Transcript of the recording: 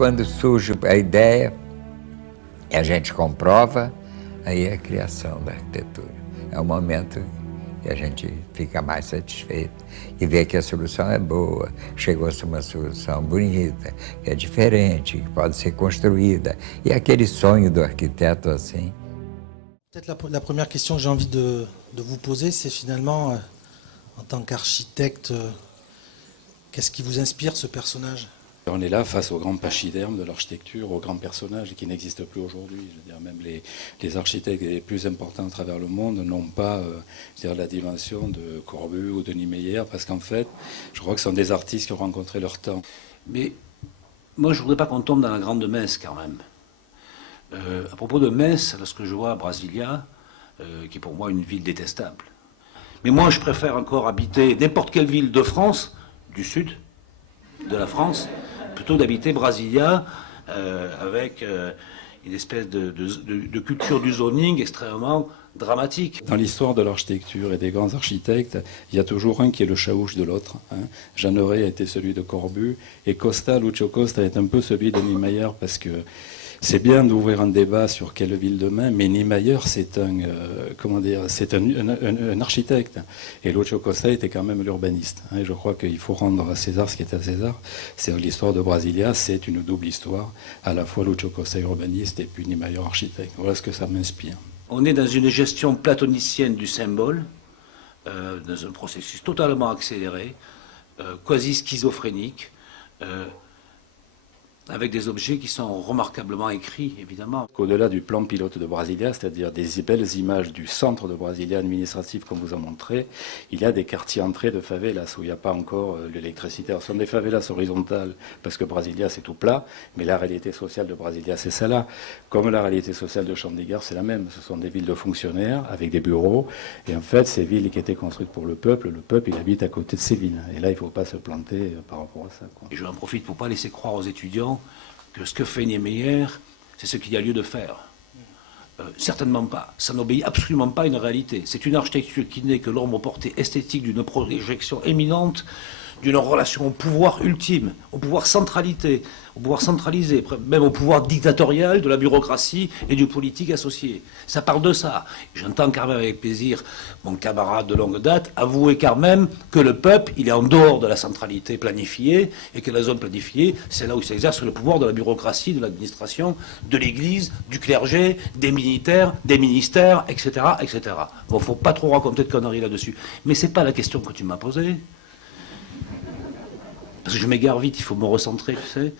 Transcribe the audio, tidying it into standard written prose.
quando surge a ideia, e a gente comprova, aí é a criação da arquitetura. É o momento que a gente fica mais satisfeito e vê que a solução é boa, chegou-se a uma solução bonita, que é diferente, que pode ser construída. E aquele sonho do arquiteto assim. Peut-être la première question que j'ai envie de vous poser, c'est finalement, en tant qu'architecte, qu'est-ce qui vous inspire ce personnage? On est là face au grand pachyderme de l'architecture, aux grands personnages qui n'existent plus aujourd'hui. Je veux dire, même les architectes les plus importants à travers le monde n'ont pas la dimension de Corbu ou de Niemeyer, parce qu'en fait, je crois que ce sont des artistes qui ont rencontré leur temps. Mais moi, je ne voudrais pas qu'on tombe dans la grande messe quand même. À propos de Metz, lorsque je vois Brasilia, qui est pour moi une ville détestable, mais moi je préfère encore habiter n'importe quelle ville de France, du sud de la France, plutôt d'habiter Brasilia avec une espèce de culture du zoning extrêmement dramatique. Dans l'histoire de l'architecture et des grands architectes, il y a toujours un qui est le chaouche de l'autre. Jeanneret a été celui de Corbu, et Costa, Lucio Costa, est un peu celui de Niemeyer, parce que c'est bien d'ouvrir un débat sur quelle ville demain, mais Niemeyer, c'est un architecte. Et Lucio Costa était quand même l'urbaniste. Et je crois qu'il faut rendre à César ce qui est à César. C'est l'histoire de Brasilia, c'est une double histoire. À la fois Lucio Costa urbaniste et puis Niemeyer architecte. Voilà ce que ça m'inspire. On est dans une gestion platonicienne du symbole, dans un processus totalement accéléré, quasi schizophrénique, avec des objets qui sont remarquablement écrits, évidemment. Au-delà du plan pilote de Brasilia, c'est-à-dire des belles images du centre de Brasilia administratif, comme vous a montré, il y a des quartiers entrées de favelas où il n'y a pas encore l'électricité. Ce sont des favelas horizontales, parce que Brasilia, c'est tout plat, mais la réalité sociale de Brasilia, c'est celle-là. Comme la réalité sociale de Chandigarh, c'est la même. Ce sont des villes de fonctionnaires, avec des bureaux, et en fait, ces villes qui étaient construites pour le peuple, il habite à côté de ces villes. Et là, il ne faut pas se planter par rapport à ça, quoi. Et je en profite pour ne pas laisser croire aux étudiants que ce que fait Niemeyer, c'est ce qu'il y a lieu de faire. Certainement pas. Ça n'obéit absolument pas à une réalité. C'est une architecture qui n'est que l'ombre portée esthétique d'une projection éminente, d'une relation au pouvoir ultime, au pouvoir centralisé, même au pouvoir dictatorial de la bureaucratie et du politique associé. Ça parle de ça. J'entends quand même avec plaisir mon camarade de longue date avouer quand même que le peuple, il est en dehors de la centralité planifiée et que la zone planifiée, c'est là où s'exerce le pouvoir de la bureaucratie, de l'administration, de l'Église, du clergé, des militaires, des ministères, etc., etc. Bon, faut pas trop raconter de conneries là-dessus. Mais c'est pas la question que tu m'as posée. Parce que je m'égare vite, il faut me recentrer, tu sais.